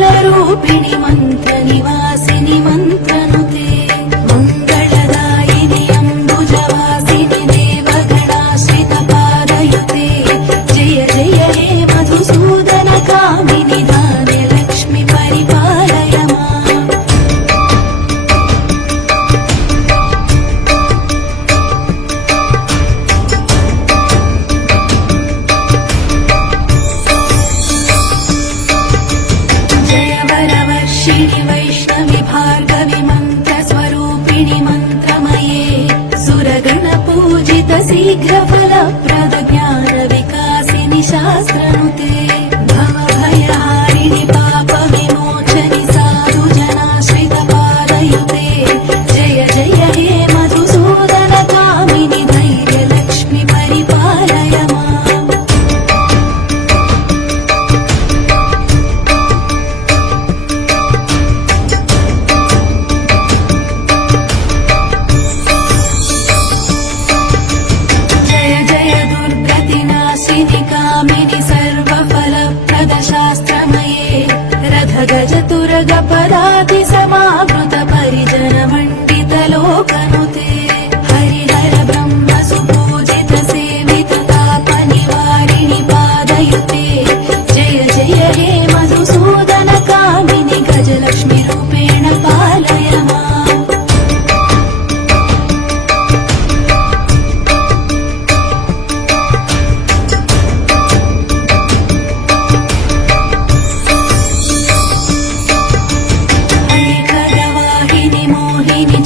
मङ्गलरूपिणि मन्त्रनिवासिनि मन्त्रनुते मङ्गलदायिनि अम्बुजवासिनि देवगणाश्रितपादयुते जय जय हे मधुसूदनकामिनि धान्यलक्ष्मि परिपालय माम् वरवर्षिणि वैष्णवि भार्गवि मन्त्रस्वरूपिणि मन्त्रमये सुरगणपूजित शीघ्रफलप्रद ज्ञानविकासिनि शास्त्रनुते भवभयहारिणि पापविमोचनि साधुजनाश्रितपादयुते जय जय हे मधुसूदनकामिनि धैर्यलक्ष्मि परिपालय माम् कामिनि सर्वफलप्रद शास्त्रमये रथगजतुरगपदाति समावृत परिजनमण्डित लोकनुते हरिहर ब्रह्म सुपूजित सेवित तापनिवारिणि पादयुते जय जय हे मधुसूदनकामिनि गजलक्ष्मि रूपेण पालय माम्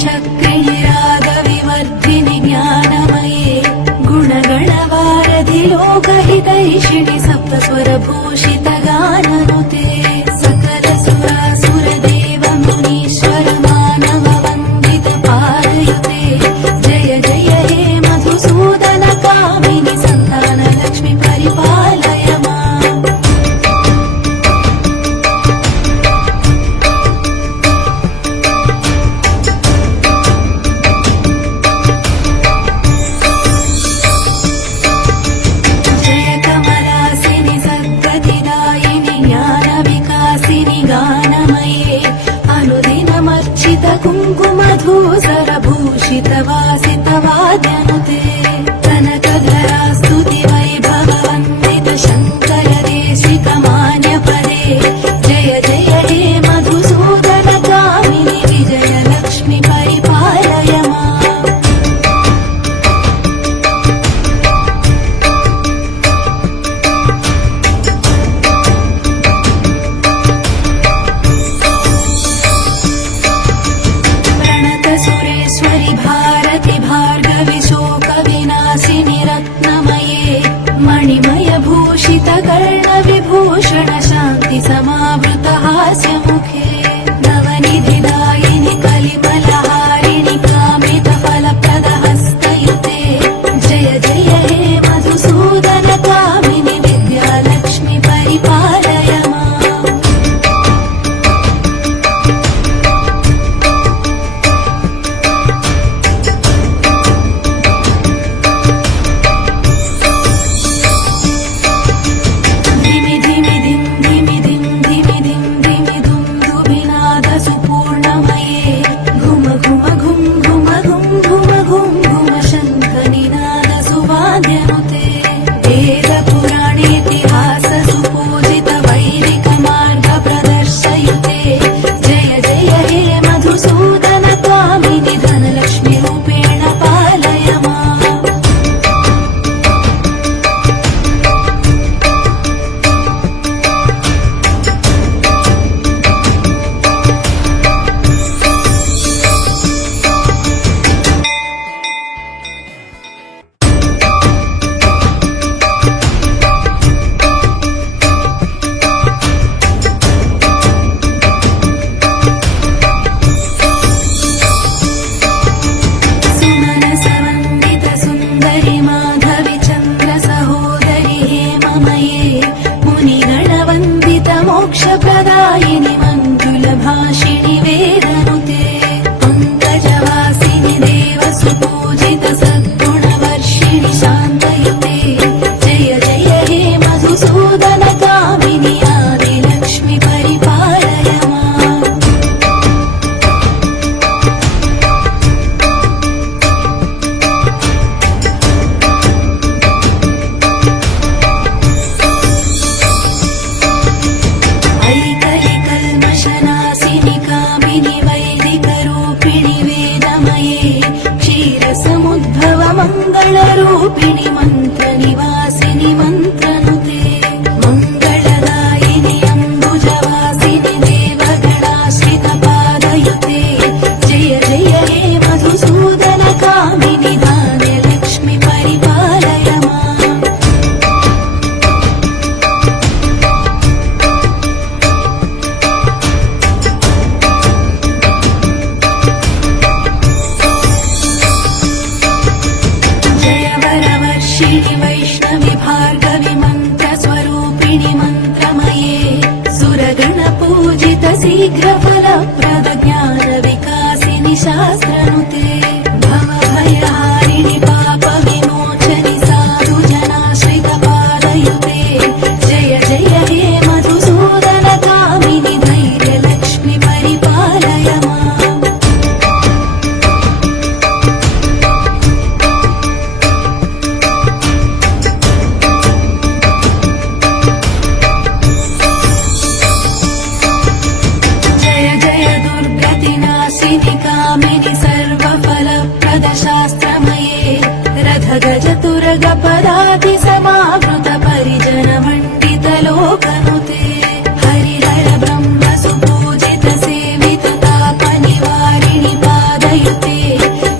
चक्रिणि रागविवर्धिनि ज्ञानमये गुणगणवारधि लोकहितैषिणि सप्तस्वरभूषित गाननुते सकल सुरासुर देव मुनीश्वर मानव वन्दित पादयुते जय जय हे मधुसूदनकामिनि सन्तानलक्ष्मि परिपालय माम् कुङ्कुमधूसरभूषित वासितवाद्यनुते कनकधरा स्तुति वैभववन्दित शङ्कर देशिकमान्यपदे जय जय हे मधुसूदनकामिनि विजयलक्ष्मि परिपालय माम् सुरेश्वरि भारति भार्गवि शोकविनाशिनि रत्नमये मणिमय भूषित कर्णविभूषण शान्ति समावृत हास्यमुखे नवनिधिदायिनि कलिमलहारिणि कामित फलप्रद हस्तयुते जय जय हे मधुसूदनकामिनि विद्यालक्ष्मि परिपालय माम् मोक्षप्रदायिनि मङ्गलभाषिणि वेदनुते पङ्कजवासिनि देवसुपूजित सद्गुणवर्षिणि शान्तयुते जय जय हे मधुसूदनकामिनि आदिलक्ष्मि परिपालय प्रवर्धित शीघ्रफलप्रद ज्ञान विकासिनि शास्त्रनुते भवभयहारिणि पाप विमोचनि साधु जनाश्रित पादयुते जय जय हे मधुसूदन कामिनि धैर्यलक्ष्मि परिपालय माम् कामिनि सर्वफलप्रद शास्त्रमये रथ गज तुरग पदाति समावृत परिजन मण्डित लोकनुते हरिहर ब्रह्म सुपूजित सेवित ताप निवारिणि पादयुते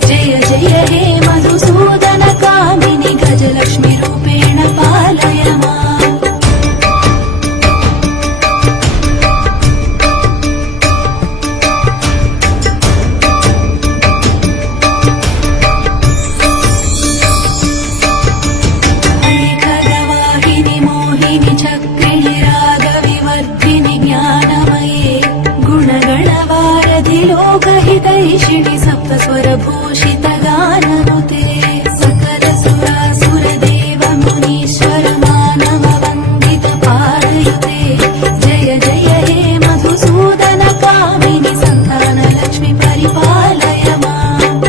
जय जय हे मधुसूदन कामिनि गजलक्ष्मि रूपेण पालय माम् चक्रिणि रागविवर्धिनि ज्ञानमये गुणगणवारधि लोकहितैषिणि सप्तस्वरभूषित गाननुते सकल सुरासुर देव मुनीश्वर मानव वन्दित पादयुते जय जय हे मधुसूदन कामिनि सन्तान लक्ष्मि परिपालय माम्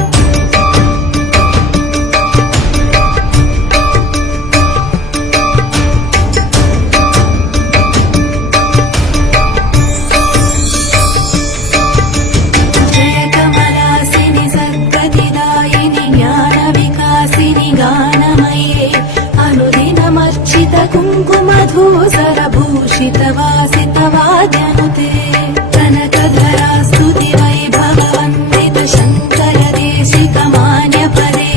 कुङ्कुमधूसरभूषित वासित वाद्यनुते कनकधरा स्तुति वैभव वन्दित शङ्कर देशिक मान्यपदे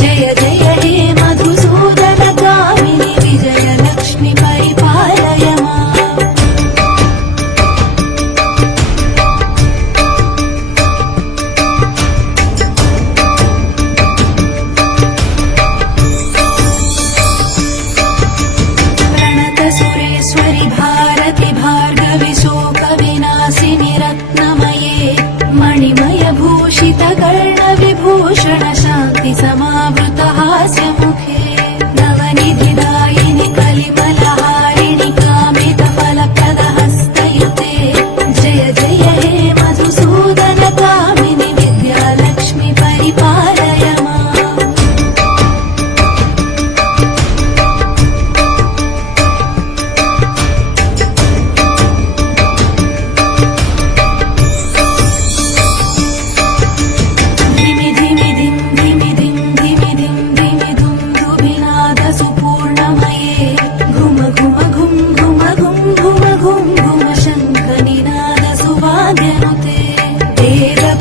जय जय हे मधुसूदन कामिनि विजयलक्ष्मि परिपालय माम् भारति भार्गवि शोक विनाशिनि रत्नमये मणिमय भूषित कर्ण विभूषण शान्ति समावृत हास्यमुखे नवनिधिदायिनि कलिमलहारिणि कामित फलप्रद हस्तयुते जय जय हे मधुसूदन कामिनि विद्यालक्ष्मि परिपालय माम्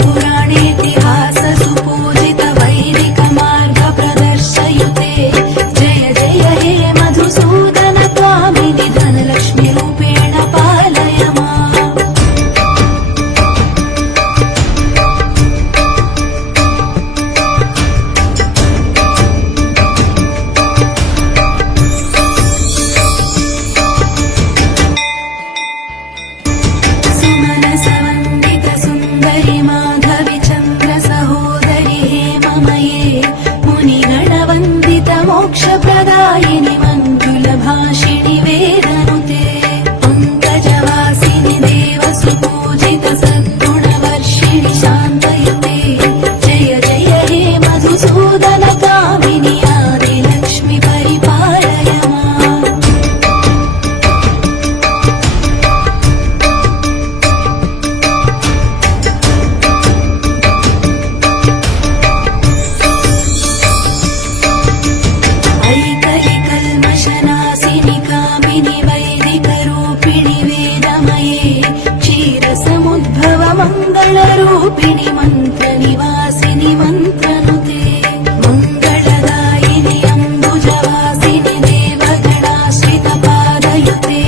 वेदपुराणेतिहास सुपूजित वैदिक मार्ग प्रदर्शयुते जय जय हे मधुसूदन कामिनि धनलक्ष्मि रूपेण पालय माम् सुमनसवन्दित सुन्दरि माधवि चन्द्र सहोदरि हेममये मुनिगणवन्दित मोक्षप्रदायिनि मङ्गलभाषिणि वेदनुते पङ्कजवासिनि देव सुपूजित सद्गुणवर्षिणि शान्तयुते जय जय हे मधुसूदन कामिनि आदिलक्ष्मि परिपालय माम् ऐकलिकल्मषनाशिनि कामिनि वैदिकरूपिणि वेदमये क्षीरसमुद्भव मङ्गलरूपिणि मन्त्रनिवासिनि मन्त्रनुते मङ्गलदायिनि अम्बुजवासिनि देवगणाश्रित पादयुते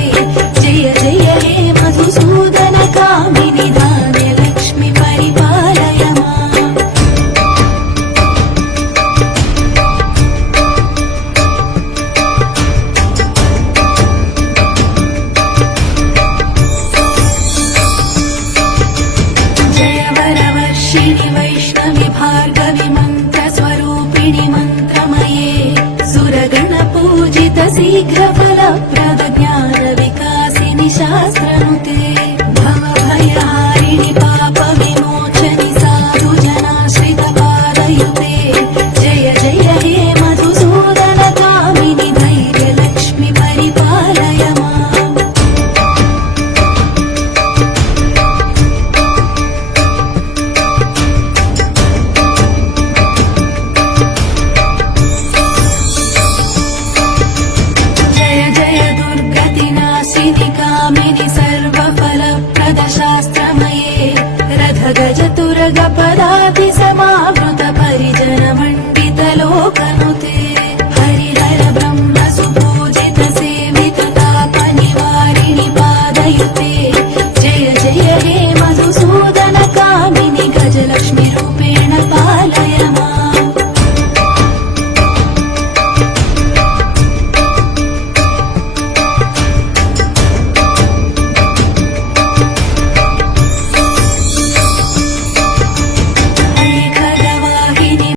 जय जय हे मधुसूदन कामिनि धान्यलक्ष्मि परिपालय माम् वर्षिणि वैष्णवि भार्गवि मन्त्रस्वरूपिणि मन्त्रमये सुरगणपूजित शीघ्र